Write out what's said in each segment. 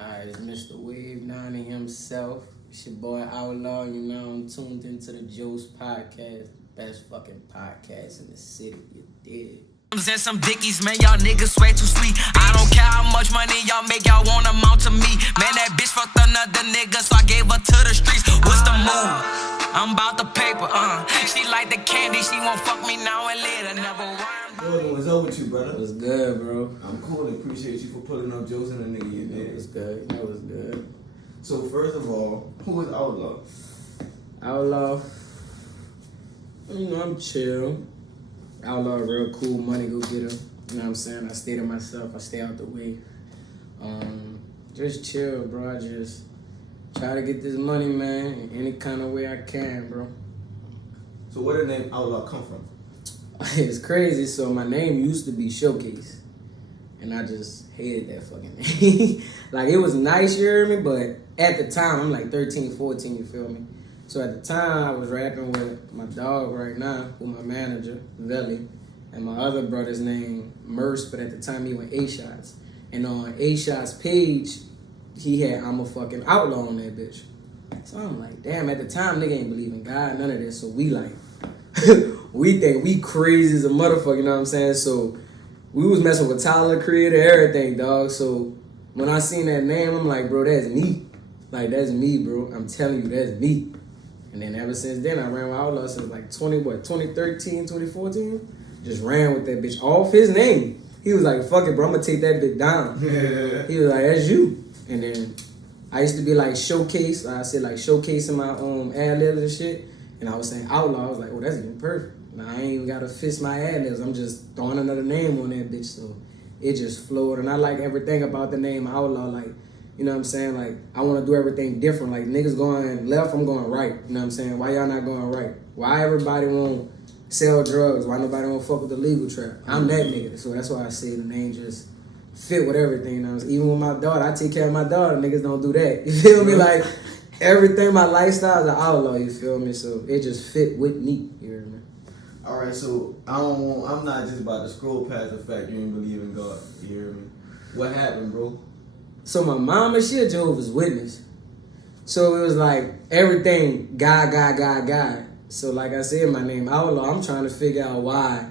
Alright, it's Mr. Wave 90 himself. It's your boy Outlaw. You know, I'm tuned into the Joe's podcast. Best fucking podcast in the city. You dig? And some dickies, man, y'all niggas way too sweet. I don't care how much money y'all make, y'all want amount to me. Man, that bitch fucked another nigga, so I gave her to the streets. What's the move? I'm about the paper, She like the candy, she won't fuck me now and later, never rhyme. What's up with you, brother? What's good, bro? I'm cool and appreciate you for pulling up jokes and the nigga you did. What's good? You know what's good? So first of all, who is Outlaw? Outlaw. You know, I'm chill. Outlaw, real cool, money go get him. You know what I'm saying? I stay to myself, I stay out the way. Just chill, bro. I just try to get this money, man, in any kind of way I can, bro. So where did the name Outlaw come from? It's crazy. So my name used to be Showcase, and I just hated that fucking name. Like, it was nice, you hear me? But at the time, I'm like 13, 14, you feel me? So at the time, I was rapping with my dog right now, with my manager, Veli, and my other brother's name, Merce, but at the time he went A-Shots. And on A-Shots' page, he had I'm a fucking outlaw on that bitch. So I'm like, damn, at the time, nigga ain't believe in God, none of this. So we like, we think we crazy as a motherfucker, you know what I'm saying? So we was messing with Tyler, the Creator, everything, dog. So when I seen that name, I'm like, bro, that's me. Like, that's me, bro. I'm telling you, that's me. And then ever since then, I ran with Outlaw since like 2013, 2014. Just ran with that bitch off his name. He was like, fuck it, bro, I'm gonna take that bitch down. Yeah. He was like, that's you. And then I used to be like Showcase. I said like showcasing my ad-libs and shit. And I was saying Outlaw. I was like, oh, that's even perfect. Now, I ain't even gotta fix my ad-libs. I'm just throwing another name on that bitch. So it just flowed. And I like everything about the name Outlaw. Like, you know what I'm saying? Like, I want to do everything different. Like, niggas going left, I'm going right. You know what I'm saying? Why y'all not going right? Why everybody won't sell drugs? Why nobody won't fuck with the legal trap? I'm that nigga. So that's why I say the name just fit with everything. You know what I'm saying? Even with my daughter, I take care of my daughter. Niggas don't do that. You feel me? Like, everything, my lifestyle is an outlaw. You feel me? So it just fit with me. You hear me? All right, so I'm not just about to scroll past the fact you ain't believe in God. You hear me? What happened, bro? So my mama, she a Jehovah's Witness. So it was like everything God. So like I said, my name Outlaw, I'm trying to figure out why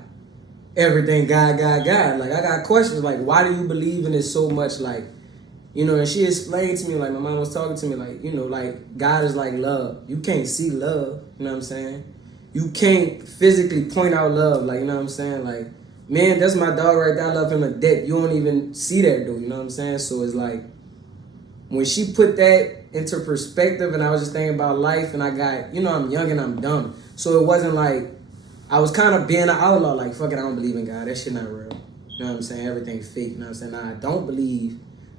everything God. Like, I got questions like, why do you believe in it so much? Like, you know, and she explained to me, like, my mom was talking to me, like, you know, like, God is like love. You can't see love, you know what I'm saying? You can't physically point out love, like, you know what I'm saying? Like, man, that's my dog right there. I love him to death. You don't even see that, though, you know what I'm saying? So it's like, when she put that into perspective, and I was just thinking about life, and I got, you know, I'm young and I'm dumb. So it wasn't like, I was kind of being an outlaw, like, fuck it, I don't believe in God. That shit not real. You know what I'm saying? Everything's fake, you know what I'm saying? Now,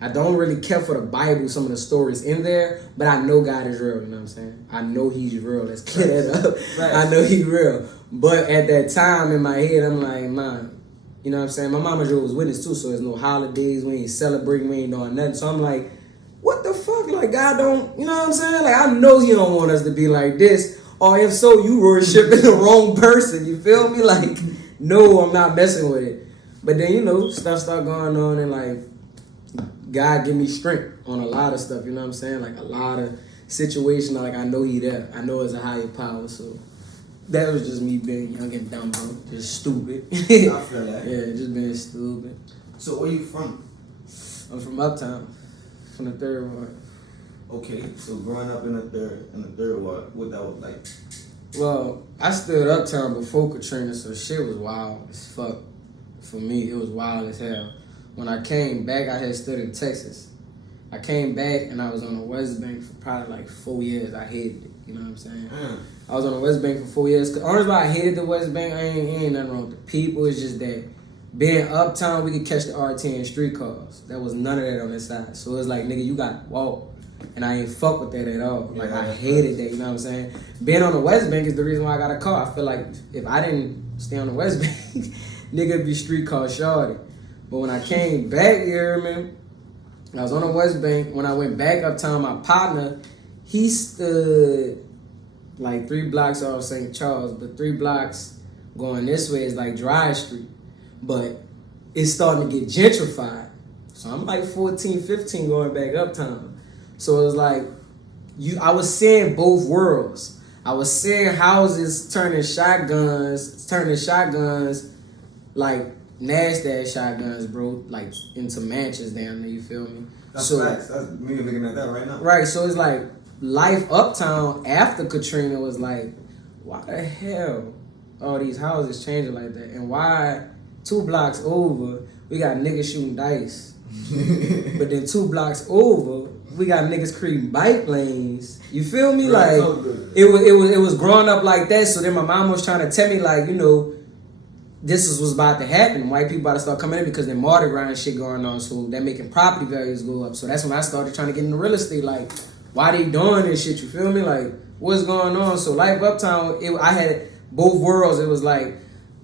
I don't really care for the Bible, some of the stories in there, but I know God is real, you know what I'm saying? I know he's real. Let's clear that up. Right. I know he's real. But at that time in my head, I'm like, man, you know what I'm saying? My mama Jehovah's Witness too, so there's no holidays, we ain't celebrating, we ain't doing nothing. So I'm like, what the fuck? Like, God don't, you know what I'm saying? Like, I know he don't want us to be like this. Or if so, you worshiping the wrong person. You feel me? Like, no, I'm not messing with it. But then, you know, stuff start going on and like, God give me strength on a lot of stuff, you know what I'm saying? Like, a lot of situations, like, I know he there. I know it's a higher power, so that was just me being young and dumb, bro. Just stupid. I feel that. Yeah, just being stupid. So where you from? I'm from Uptown, from the third ward. Okay, so growing up in the third ward, what that was like? Well, I stood Uptown before Katrina, so shit was wild as fuck. For me, it was wild as hell. When I came back, I had stood in Texas. I came back and I was on the West Bank for probably like 4 years. I hated it, you know what I'm saying? I was on the West Bank for 4 years. Cause honestly, I hated the West Bank. Ain't nothing wrong with the people. It's just that being Uptown, we could catch the RT and streetcars. There was none of that on this side. So it was like, nigga, you got to walk. And I ain't fuck with that at all. Like, I hated that, you know what I'm saying? Being on the West Bank is the reason why I got a car. I feel like if I didn't stay on the West Bank, nigga be streetcar shorty. But when I came back here, man, I was on the West Bank. When I went back Uptown, my partner, he stood like 3 blocks off St. Charles, but 3 blocks going this way is like Dry Street. But it's starting to get gentrified. So I'm like 14, 15 going back uptown. So it was like, I was seeing both worlds. I was seeing houses turning shotguns, like nasty ass shotguns, bro, like into mansions down there, you feel me? That's facts. That's me looking at that right now. Right, so it's like life uptown after Katrina was like, why the hell all these houses changing like that? And why 2 blocks over, we got niggas shooting dice. But then 2 blocks over, we got niggas creating bike lanes. You feel me? Right, like so it was growing up like that. So then my mom was trying to tell me like, you know, this is what's about to happen. White people about to start coming in because then Mardi Gras and shit going on. So they're making property values go up. So that's when I started trying to get into real estate. Like, why they doing this shit? You feel me? Like, what's going on? So life uptown, I had both worlds. It was like,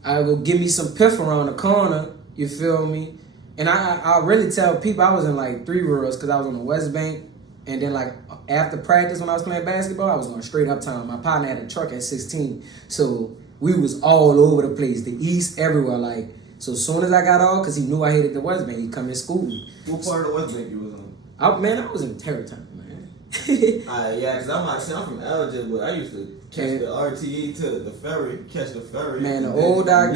I would give me some piff around the corner. You feel me? And I really tell people I was in like 3 worlds because I was on the West Bank. And then like after practice when I was playing basketball, I was going straight uptown. My partner had a truck at 16. So we was all over the place, the East, everywhere. Like, so as soon as I got off, because he knew I hated the West Bank, he come in school. What part of the West Bank you was on? I was in Terrytown, man. Yeah, because I'm from Alger, but I used to catch the RTE to the ferry, catch the ferry. Man, the older I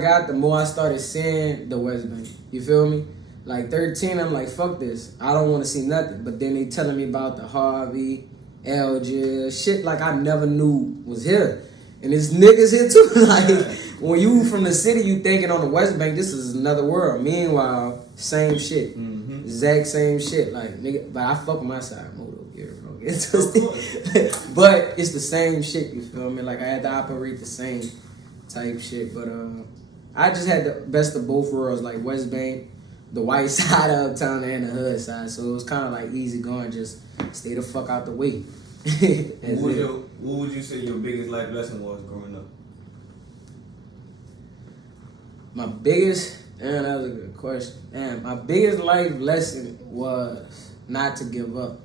got, the more I started seeing the West Bank. You feel me? Like 13, I'm like, fuck this. I don't want to see nothing. But then they telling me about the Harvey, Alger, shit like I never knew was here. And there's niggas here too. Like, when you from the city, you thinking on the West Bank, this is another world. Meanwhile, same shit. Mm-hmm. Exact same shit. Like, nigga, but I fuck with my side moto here, bro. But it's the same shit, you feel me? Like, I had to operate the same type shit. But I just had the best of both worlds, like West Bank, the white side of uptown, and the hood side. So it was kind of like easy going, just stay the fuck out the way. What would you say your biggest life lesson was growing up? My biggest, that was a good question. My biggest life lesson was not to give up.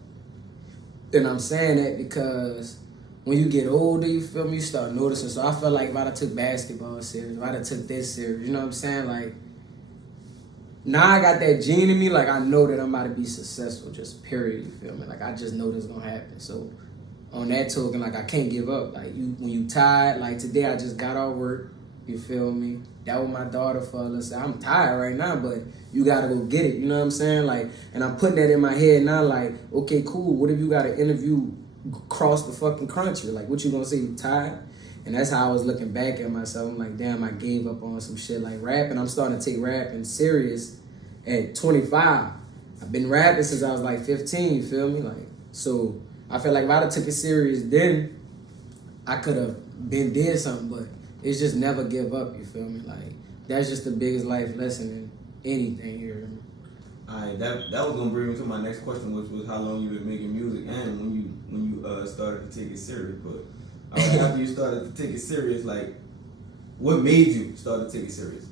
And I'm saying that because when you get older, you feel me, you start noticing. So I felt like if I'd have took basketball serious, if I'd have took this serious, you know what I'm saying? Like, now I got that gene in me, like I know that I'm about to be successful, just period, you feel me? Like I just know this gonna happen. So on that token, like I can't give up. Like when you tired, like today I just got off work, you feel me? That was my daughter for us. I'm tired right now, but you gotta go get it, you know what I'm saying? Like, and I'm putting that in my head now, like, okay, cool, what if you got an interview across the fucking country? Like, what you gonna say, you tired? And that's how I was looking back at myself. I'm like, damn, I gave up on some shit like rapping. I'm starting to take rapping serious at 25. I've been rapping since I was like 15, you feel me? Like, so I feel like if I'd have took it serious then, I could have been did something, but it's just never give up, you feel me? Like, that's just the biggest life lesson in anything here. Alright, that was gonna bring me to my next question, which was how long you been making music and when you started to take it serious. But after you started to take it serious, like, what made you start to take it serious?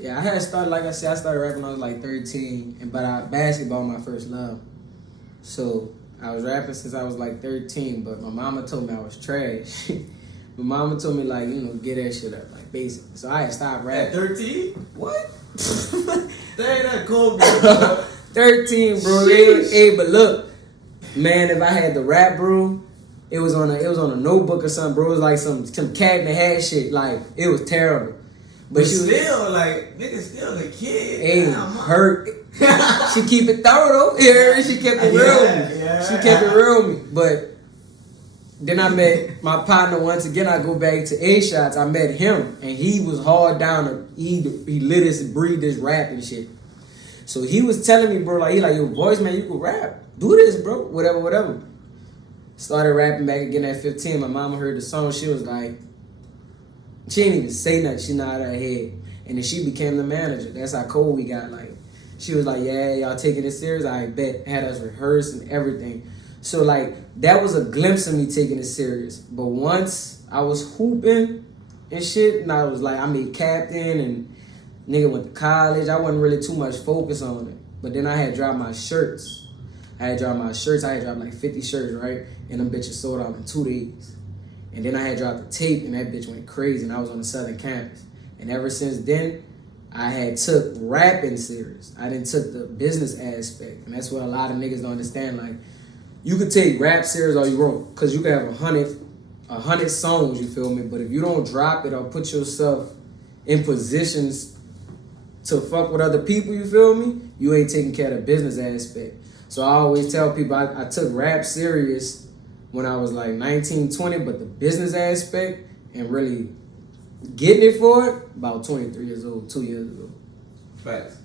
Yeah, I had started, like I said, I started rapping when I was like 13, but basketball my first love. So I was rapping since I was like 13, but my mama told me I was trash. My mama told me, like, you know, get that shit up, like, basic. So I had stopped rapping. At 13? What? Dang, that cold, bro. 13, bro. Hey, but look, man, if I had the rap, bro, it was on a notebook or something, bro. It was like some cat in the hat shit. Like, it was terrible. But she still, like, nigga, still the kid. Hey, hurt. She keep it thorough, though. Yeah, she kept it real with me. Yeah. She kept it real with me. But then I met my partner once again. I go back to A-Shots. I met him, and he was hard down. He lit us and breathed this rap and shit. So he was telling me, bro, like, your voice, man, you can rap. Do this, bro. Whatever. Started rapping back again at 15. My mama heard the song. She was like, she didn't even say nothing. She nodded her head. And then she became the manager. That's how cold we got. Like, she was like, yeah, y'all taking it serious? I bet. Had us rehearse and everything. So, like, that was a glimpse of me taking it serious. But once I was hooping and shit, and I was like, I made captain and nigga went to college, I wasn't really too much focus on it. But then I had dropped my shirts. I had dropped like 50 shirts, right? And them bitches sold out in 2 days. And then I had dropped the tape, and that bitch went crazy, and I was on the Southern campus. And ever since then, I had took rapping serious. I didn't took the business aspect. And that's what a lot of niggas don't understand. Like, you could take rap serious all you want, because you could have 100 songs, you feel me? But if you don't drop it or put yourself in positions to fuck with other people, you feel me? You ain't taking care of the business aspect. So I always tell people I took rap serious when I was like 19, 20, but the business aspect and really getting it for it, about 23 years old, 2 years ago. Facts.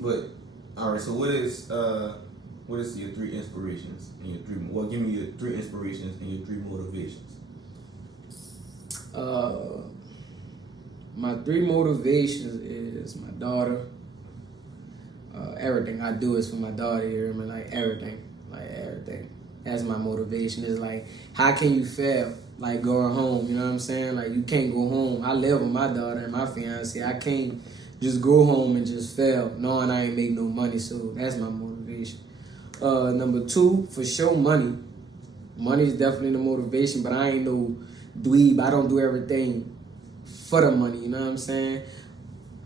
But, all right, so what is your 3 inspirations and your 3, well, give me your 3 inspirations and your 3 motivations. My 3 motivations is my daughter. Everything I do is for my daughter, you hear me? Like everything. That's my motivation. Is like, how can you fail? Like going home, you know what I'm saying? Like, you can't go home. I live with my daughter and my fiance. I can't just go home and just fail knowing I ain't make no money. So that's my motivation. Number 2, for sure, money. Money is definitely the motivation, but I ain't no dweeb. I don't do everything for the money, you know what I'm saying?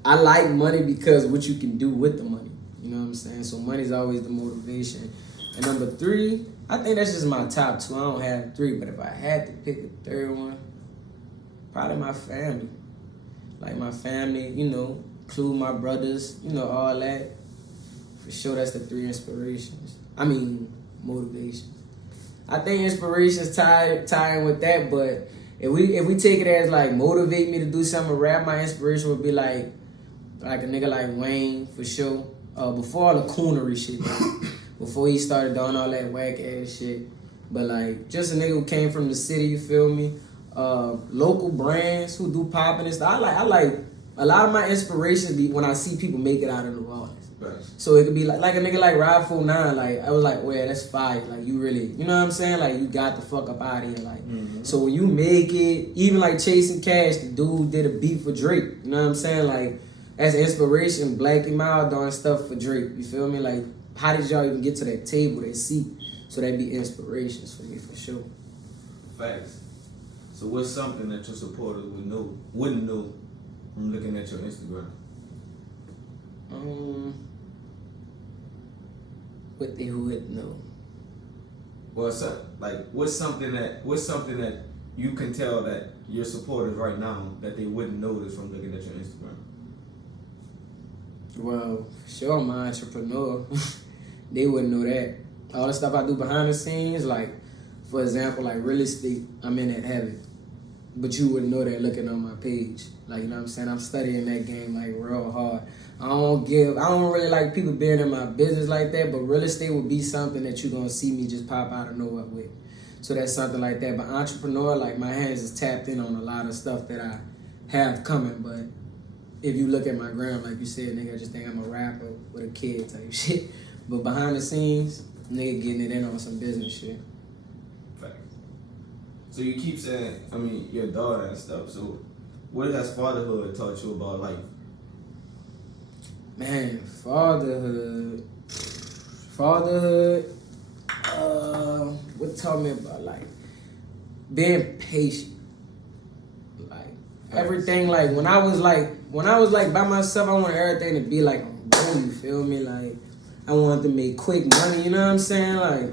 I like money because what you can do with the money, you know what I'm saying? So money's always the motivation. And number 3, I think that's just my top 2. I don't have 3, but if I had to pick a 3rd one, probably my family. Like my family, you know, include my brothers, you know, all that. For sure, that's the 3 inspirations. Motivations. I think inspirations tie in with that, but if we take it as like motivate me to do something with rap, my inspiration would be like a nigga like Wayne, for sure. Before all the coonery shit, before he started doing all that whack ass shit. But like, just a nigga who came from the city, you feel me? Local brands who do popping and stuff. I like a lot of my inspirations be when I see people make it out of New Orleans. Right. So it could be like a nigga like Rod 49, like I was like, well, that's fire. Like, you really, you know what I'm saying? Like, you got the fuck up out of here. Like, So when you make it, even like Chasing Cash, the dude did a beat for Drake. You know what I'm saying? Like, that's inspiration. Blackie Miles doing stuff for Drake. You feel me? Like, how did y'all even get to that table, that seat? So that'd be inspirations for me, for sure. Facts. So what's something that your supporters wouldn't know from looking at your Instagram? What they would know. Well, so, like, what's something that you can tell that your supporters right now that they wouldn't notice from looking at your Instagram? Well, sure, I'm an entrepreneur. They wouldn't know that. All the stuff I do behind the scenes, like, for example, like real estate, I'm in that habit. But you wouldn't know that looking on my page. Like, you know what I'm saying? I'm studying that game, like, real hard. I don't really like people being in my business like that, but real estate would be something that you're gonna see me just pop out of nowhere with. So that's something like that. But entrepreneur, like, my hands is tapped in on a lot of stuff that I have coming. But if you look at my gram, like you said, nigga, I just think I'm a rapper with a kid type shit. But behind the scenes, nigga getting it in on some business shit. Fact. So you keep saying, your daughter and stuff. So what has fatherhood taught you about life? Man, fatherhood, what taught me about life? Being patient. Like, everything, like, when I was by myself, I wanted everything to be like on go, you feel me? Like, I wanted to make quick money, you know what I'm saying? Like,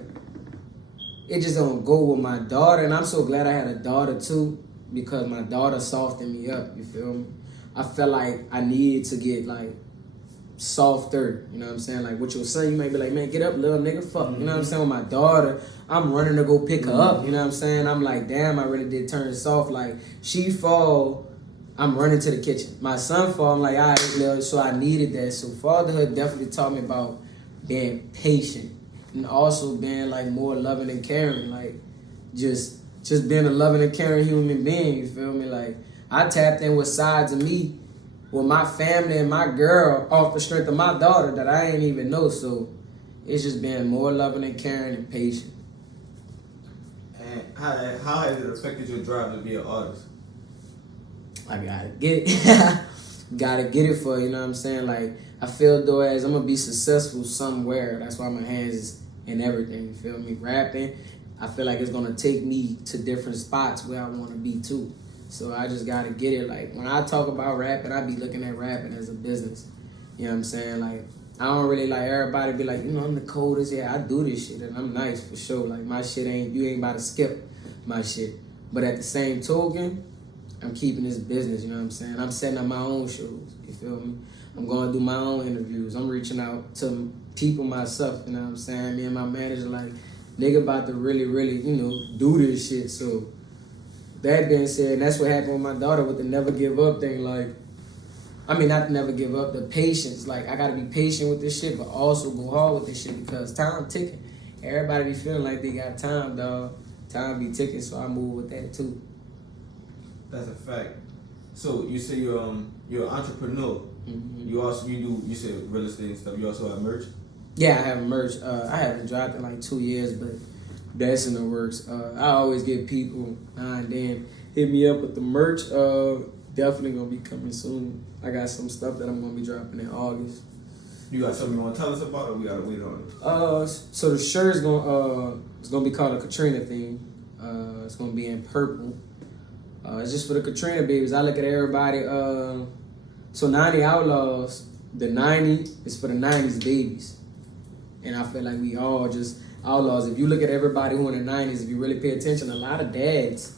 it just don't go with my daughter, and I'm so glad I had a daughter too, because my daughter softened me up, you feel me? I felt like I needed to get, like, softer, you know what I'm saying? Like, with your son, you might be like, man, get up, little nigga, fuck. You know what I'm saying? With my daughter, I'm running to go pick her up, you know what I'm saying? I'm like, damn, I really did turn soft. Like, she fall, I'm running to the kitchen. My son fall, I'm like, all right, little, so I needed that. So fatherhood definitely taught me about being patient and also being, like, more loving and caring. Like, just being a loving and caring human being, you feel me? Like, I tapped in with sides of me with my family and my girl off the strength of my daughter that I ain't even know. So it's just being more loving and caring and patient. And how has it affected your drive to be an artist? I gotta get it. Gotta get it for, you know what I'm saying? Like, I feel though as I'm gonna be successful somewhere. That's why my hands is in everything, you feel me? Rapping, I feel like it's gonna take me to different spots where I wanna be too. So I just gotta get it. Like when I talk about rapping, I be looking at rapping as a business. You know what I'm saying? Like I don't really like everybody be like, I'm the coldest. Yeah, I do this shit and I'm nice for sure. Like my shit you ain't about to skip my shit. But at the same token, I'm keeping this business, you know what I'm saying? I'm setting up my own shows, you feel me? I'm going to do my own interviews. I'm reaching out to people myself, you know what I'm saying? Me and my manager like, nigga about to really, really, do this shit. So that being said, that's what happened with my daughter with the never give up thing. Like, I mean, not never give up, the patience. Like, I got to be patient with this shit, but also go hard with this shit because time ticking. Everybody be feeling like they got time, dog. Time be ticking, so I move with that too. That's a fact. So you say you're an entrepreneur. Mm-hmm. You said real estate and stuff. You also have merch. Yeah, I have merch. I haven't dropped in like 2 years, but that's in the works. I always get people now and then hit me up with the merch. Definitely gonna be coming soon. I got some stuff that I'm gonna be dropping in August. You got something you want to tell us about, or we gotta wait on it? So the shirt is gonna be called a Katrina theme. It's gonna be in purple. It's just for the Katrina babies. I look at everybody. So 90 Outlaws, the 90 is for the 90s babies. And I feel like we all just outlaws. If you look at everybody who in the 90s, if you really pay attention, a lot of dads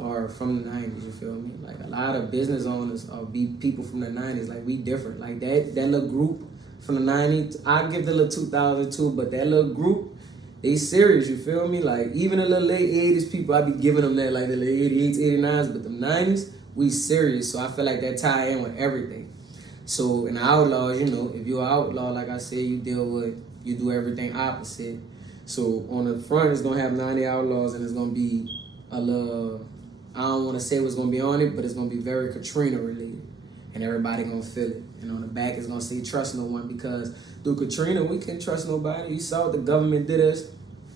are from the 90s, you feel me? Like a lot of business owners are people from the 90s. Like we different. Like that little group from the 90s, I give the little 2002, but that little group, they serious, you feel me? Like, even the little late 80s people, I be giving them that, like the late 88s, 89s, but the 90s, we serious. So I feel like that tie in with everything. So in the Outlaws, if you're an outlaw, like I said, you do everything opposite. So on the front, it's going to have 90 Outlaws, and it's going to be a little, I don't want to say what's going to be on it, but it's going to be very Katrina related. And everybody going to feel it. And on the back, it's going to say trust no one, because through Katrina, we couldn't trust nobody. You saw what the government did us,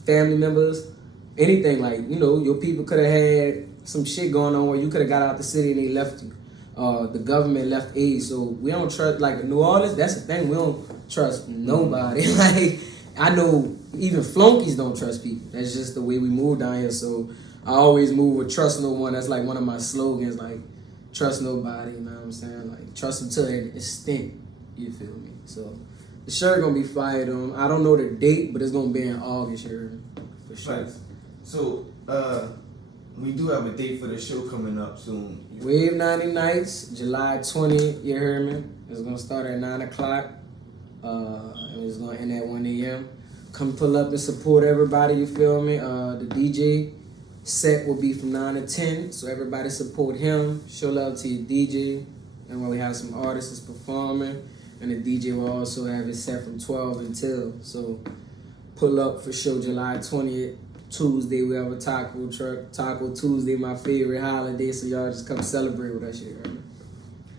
family members, anything. Like, your people could have had some shit going on where you could have got out the city and they left you. The government left aid. So we don't trust, like New Orleans, that's the thing. We don't trust nobody. Like, I know even flunkies don't trust people. That's just the way we move down here. So I always move with trust no one. That's like one of my slogans, like, trust nobody, you know what I'm saying? Like, trust them to an extent, you feel me? So the shirt gonna be fired on. I don't know the date, but it's gonna be in August here, for sure. Right. So, we do have a date for the show coming up soon. Wave 90 Nights, July 20th, you heard me? It's gonna start at 9 o'clock, and it's gonna end at 1 a.m. Come pull up and support everybody, you feel me? The DJ set will be from 9 to 10, so everybody support him. Show love to your DJ, and when we have some artists performing, and the DJ will also have it set from 12 until. So pull up for show July 20th, Tuesday. We have a taco truck. Taco Tuesday, my favorite holiday, so y'all just come celebrate with us here.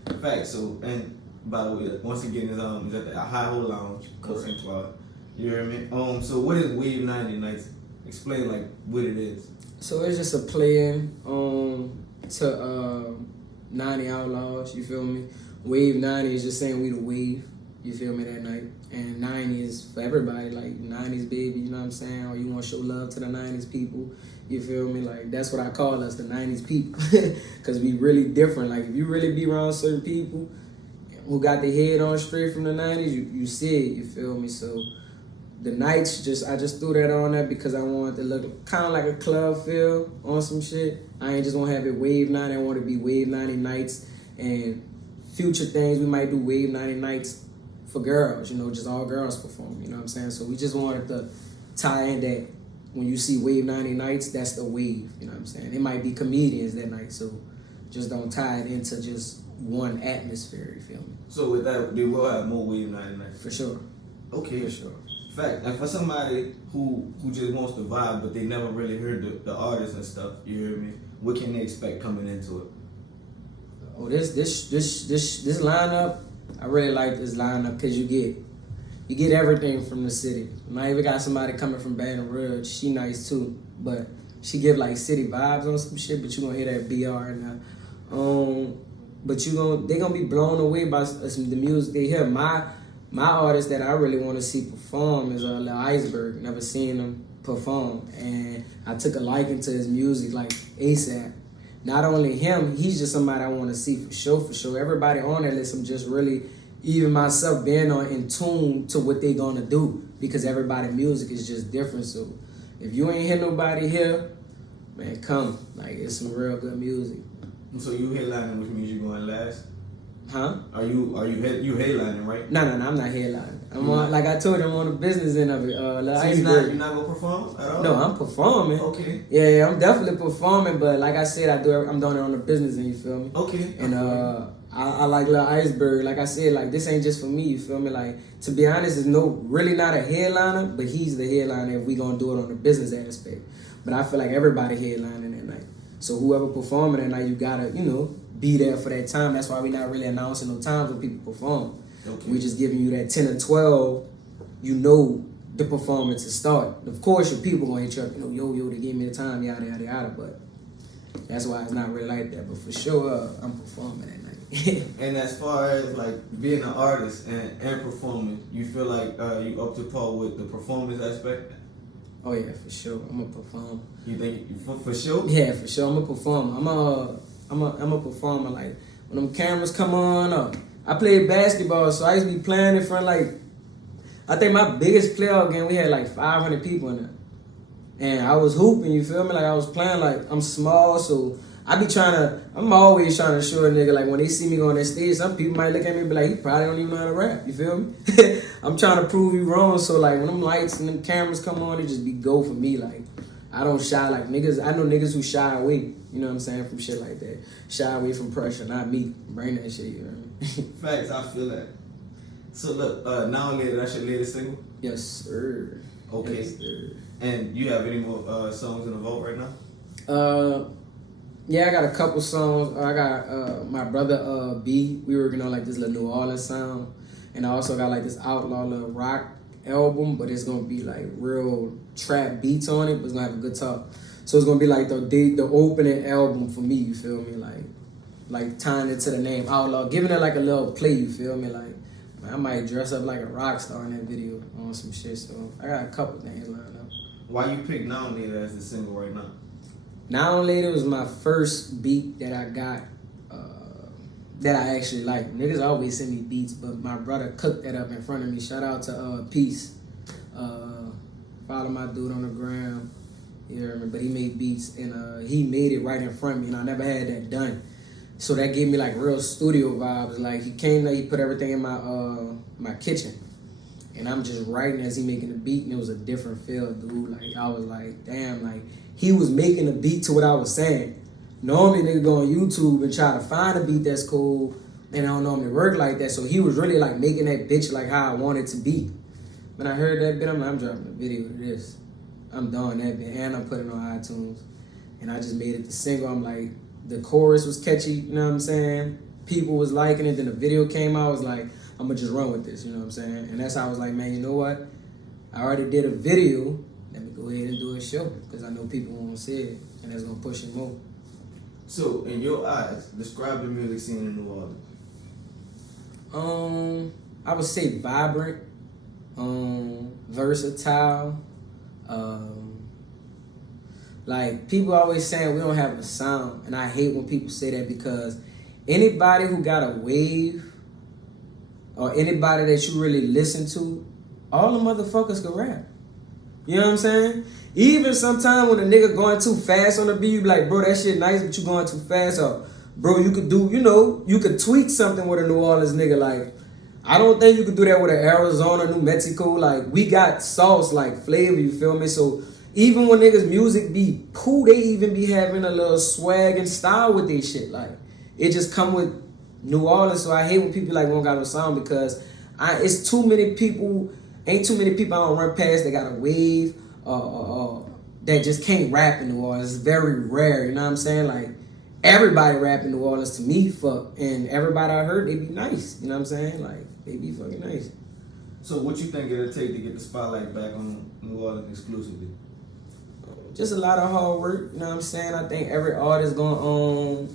Right? Fact. So, and by the way, once again, it's at the High Hole Lounge, St. Claude. You hear me? So what is Wave 90 Nights? Explain like what it is. So it's just a play-in to 90 Outlaws, you feel me? Wave 90 is just saying we the wave, you feel me, that night. And 90 is for everybody, like 90s baby, you know what I'm saying? Or you want to show love to the 90s people, you feel me? Like, that's what I call us, the 90s people. Because we really different. Like, if you really be around certain people who got their head on straight from the 90s, you see it, you feel me? So the nights, I just threw that on there because I wanted to look kind of like a club feel on some shit. I ain't just want to have it Wave 90. I want to be Wave 90 Nights. And future things, we might do Wave 90 Nights for girls, just all girls perform, you know what I'm saying? So we just wanted to tie in that when you see Wave 90 Nights, that's the wave, you know what I'm saying? It might be comedians that night, so just don't tie it into just one atmosphere, you feel me? So with that, they will have more Wave 90 Nights? For sure. Okay. For sure. Fact. And for somebody who just wants to vibe, but they never really heard the artists and stuff, you hear me? What can they expect coming into it? Oh, this lineup, I really like this lineup because you get everything from the city. And I even got somebody coming from Baton Rouge. She nice too, but she give like city vibes on some shit. But you gonna hear that BR now. But they gonna be blown away by the music they hear. My artist that I really want to see perform is Lil Iceberg. Never seen him perform, and I took a liking to his music like ASAP. not only him, he's just somebody I want to see for sure. Everybody on that list, I'm just really, even myself, being on in tune to what they gonna do, because everybody's music is just different. So if you ain't hear nobody here, man, come. Like, it's some real good music. So you headlining, which means you going last? Huh? Are you headlining, right? No, I'm not headlining. I'm on, like I told you, I'm on the business end of it. So you're not gonna perform at all? No, I'm performing. Okay. Yeah, I'm definitely performing, but like I said, I'm doing it on the business end, you feel me? Okay. And I like Lil Iceberg. Like I said, like, this ain't just for me, you feel me? Like, to be honest, it's really not a headliner, but he's the headliner if we gonna do it on the business aspect. But I feel like everybody headlining that night. So whoever performing that night, you gotta, be there for that time. That's why we're not really announcing no times when people perform. Okay. We just giving you that 10 or 12, the performance to start. Of course, your people gonna hit you up, yo, they gave me the time, yada, yada, yada, but that's why it's not really like that. But for sure, I'm performing that night. And as far as like being an artist and performing, you feel like you up to par with the performance aspect? Oh yeah, for sure. I'm a performer. You think for sure? Yeah, for sure. I'm a performer. I'm a performer. Like, when them cameras come on, I played basketball, so I used to be playing in front, like, I think my biggest playoff game, we had like 500 people in there. And I was hooping, you feel me? Like, I was playing, like, I'm small, so I'm always trying to show a nigga, like, when they see me go on that stage, some people might look at me and be like, he probably don't even know how to rap, you feel me? I'm trying to prove you wrong, so, like, when them lights and them cameras come on, it just be go for me, like, I don't shy like niggas. I know niggas who shy away, you know what I'm saying, from shit like that. Shy away from pressure, not me. Bring that shit, you know what I mean? Facts, I feel that. So look, Now and Later, that's your latest single? Yes, sir. Okay. Yes, sir. And you have any more songs in the vault right now? Yeah, I got a couple songs. I got my brother B. We working on like this little New Orleans sound, and I also got like this Outlaw little rock album, but it's gonna be like real trap beats on it, but it's gonna have a guitar. So it's gonna be like the opening album for me. You feel me? Like tying it to the name Outlaw, giving it like a little play. You feel me? Like, man, I might dress up like a rock star in that video on some shit. So I got a couple things lined up. Why you pick Now and Later as the single right now? Now and Later was my first beat that I got that I actually like. Niggas always send me beats, but my brother cooked that up in front of me. Shout out to Peace. Follow my dude on the gram. You hear me? But he made beats, and he made it right in front of me, and I never had that done. So that gave me like real studio vibes. Like, he came there, he put everything in my kitchen, and I'm just writing as he making the beat, and it was a different feel, dude. Like, I was like, damn, like, he was making a beat to what I was saying. Normally, nigga go on YouTube and try to find a beat that's cool, and I don't normally work like that. So he was really like making that bitch like how I want it to be. When I heard that bit, I'm dropping a video to this. I'm doing that bit, and I'm putting it on iTunes. And I just made it the single. I'm like, the chorus was catchy, you know what I'm saying? People was liking it. Then the video came out. I was like, I'm gonna just run with this, you know what I'm saying? And that's how I was like, man, you know what? I already did a video. Let me go ahead and do a show, because I know people want to see it, and that's gonna push it more. So, in your eyes, describe the music scene in New Orleans. I would say vibrant, versatile. Like, people always saying we don't have a sound, and I hate when people say that, because anybody who got a wave or anybody that you really listen to, all the motherfuckers can rap. You know what I'm saying? Even sometimes when a nigga going too fast on the beat, you be like, bro, that shit nice, but you going too fast. Or, bro, you could do, you could tweak something with a New Orleans nigga. Like, I don't think you could do that with an Arizona, New Mexico. Like, we got sauce, like, flavor, you feel me? So, even when niggas' music be cool, they even be having a little swag and style with their shit. Like, it just come with New Orleans. So, I hate when people like, we don't got no sound, because it's too many people, ain't too many people I don't run past that got a wave, that just can't rap in New Orleans. It's very rare, you know what I'm saying? Like, everybody rap in New Orleans to me, and everybody I heard, they be nice, you know what I'm saying? Like, they be fucking nice. So what you think it'll take to get the spotlight back on New Orleans exclusively? Just a lot of hard work, you know what I'm saying? I think every artist gonna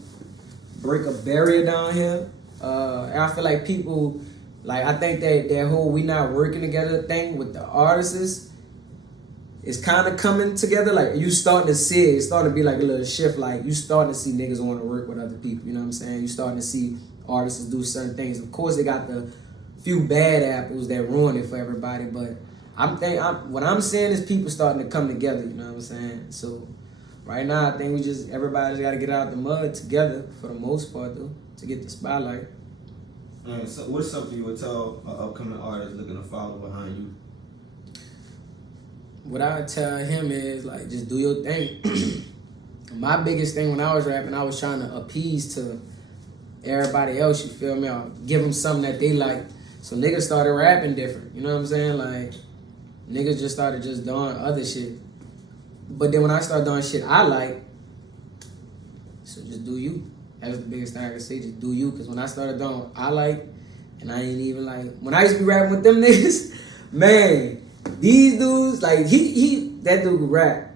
break a barrier down here. And I feel like people, like, I think that whole we not working together thing with the artists, it's kind of coming together. Like, you starting to see it. It's starting to be like a little shift. Like, you starting to see niggas want to work with other people. You know what I'm saying? You starting to see artists do certain things. Of course, they got the few bad apples that ruin it for everybody. But what I'm saying is people starting to come together. You know what I'm saying? So right now, I think everybody's got to get out the mud together for the most part, though, to get the spotlight. So what's something you would tell an upcoming artist looking to follow behind you? What I would tell him is, like, just do your thing. My biggest thing when I was rapping, I was trying to appease to everybody else, you feel me? Or give them something that they like. So niggas started rapping different, you know what I'm saying? Like, niggas just started just doing other shit. But then when I started doing shit I like, so just do you. That was the biggest thing I could say, just do you. Because when I started doing what I like, and I ain't even like, when I used to be rapping with them niggas, man, these dudes, like, that dude could rap.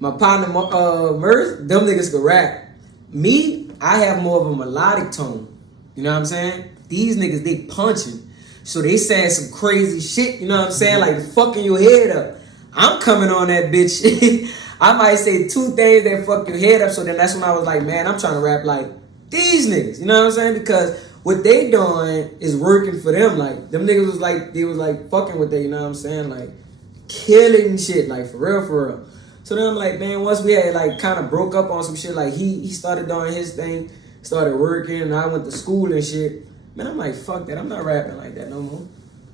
My partner, Murph, them niggas could rap. Me, I have more of a melodic tone. You know what I'm saying? These niggas, they punching. So they saying some crazy shit, you know what I'm saying? Like, fucking your head up. I'm coming on that bitch. I might say two things that fuck your head up. So then that's when I was like, man, I'm trying to rap like these niggas. You know what I'm saying? Because what they doing is working for them. Like, them niggas was like, they was like fucking with that, you know what I'm saying? Like, killing shit, like, for real, for real. So then I'm like, man, once we had like kind of broke up on some shit, like he started doing his thing, started working, and I went to school and shit. Man, I'm like, fuck that, I'm not rapping like that no more.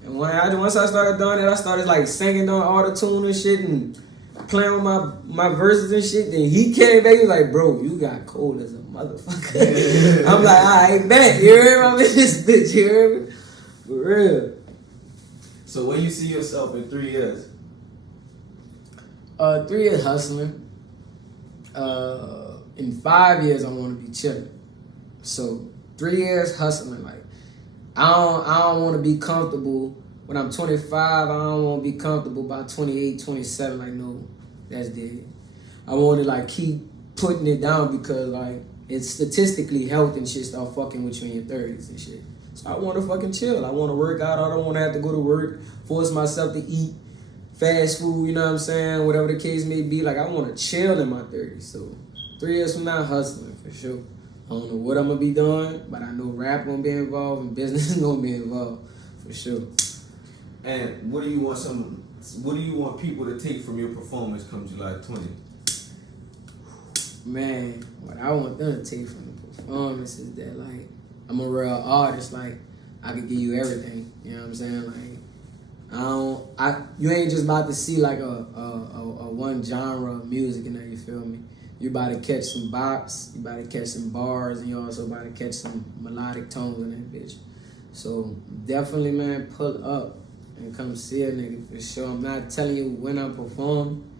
And once I started doing it, I started like singing on auto-tune and shit and playing with my verses and shit. Then he came back, he was like, bro, you got cold as a motherfucker. I'm like, all right, bet, you hear me? I'm in this bitch, you hear me? For real. So where you see yourself in 3 years? 3 years hustling. In 5 years, I want to be chilling. So 3 years hustling, like, I don't want to be comfortable when I'm 25. I don't want to be comfortable by 28, 27. Like, no, that's dead. I want to like keep putting it down because like it's statistically health and shit start fucking with you in your 30s and shit. So I want to fucking chill. I want to work out. I don't want to have to go to work, force myself to eat fast food, you know what I'm saying? Whatever the case may be. Like, I want to chill in my 30s. So 3 years from now, hustling for sure. I don't know what I'm going to be doing, but I know rap going to be involved and business is going to be involved for sure. And what do you want people to take from your performance come July 20th? Man, what I want them to take from the performance is that, like, I'm a real artist. Like, I could give you everything. You know what I'm saying? Like, you ain't just about to see like a one genre of music in there, you feel me? You about to catch some bops, you about to catch some bars, and you also about to catch some melodic tones in that bitch. So definitely, man, pull up and come see a nigga for sure. I'm not telling you when I'm performing,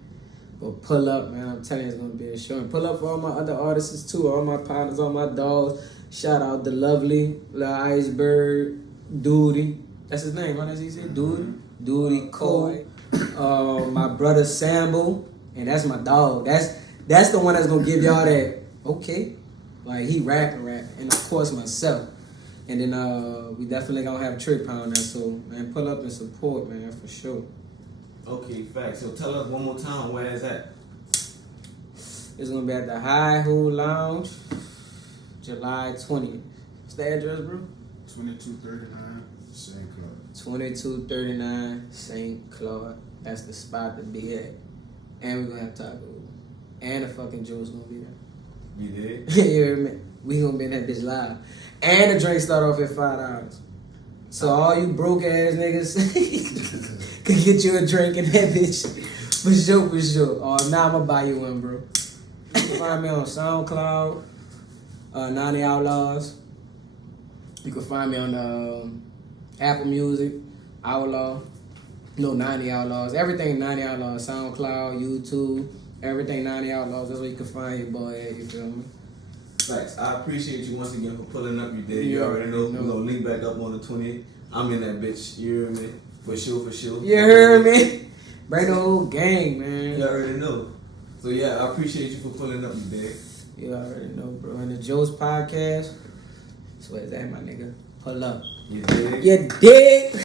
but pull up, man. I'm telling you it's gonna be a show. And pull up for all my other artists too, all my partners, all my dogs. Shout out the lovely, Lil Iceberg, Duty. That's his name, what does he say? Duty? Duty Cole. My brother Sambo, and that's my dog. That's the one that's gonna give y'all that, okay. Like, he rapping. And of course myself. And then we definitely gonna have a trip on there. So, man, pull up and support, man, for sure. Okay, facts. So tell us one more time, where is that? It's gonna be at the High Hole Lounge, July 20th. What's the address, bro? 2239 St. Claude. 2239 St. Claude. That's the spot to be at. And we're gonna have tacos. And the fucking Joe's gonna be there. You did? You hear me? We gonna be in that bitch live. And the drink start off at $5. So all you broke ass niggas can get you a drink in that bitch. For sure. Oh, now I'm gonna buy you one, bro. You can find me on SoundCloud, 90 Outlaws. You can find me on Apple Music, Outlaw. No, 90 Outlaws. Everything 90 Outlaws. SoundCloud, YouTube, everything 90 Outlaws. That's where you can find your boy at, you feel me? Facts. I appreciate you once again for pulling up. You did. You already know. We're gonna link back up on the 20th. I'm in that bitch. You hear me? For sure. You heard me? Bring the whole gang, man. You already know. So yeah, I appreciate you for pulling up. You did. You already know, bro. And the Joe's podcast. So where's that, my nigga? Pull up. You dig? You dig?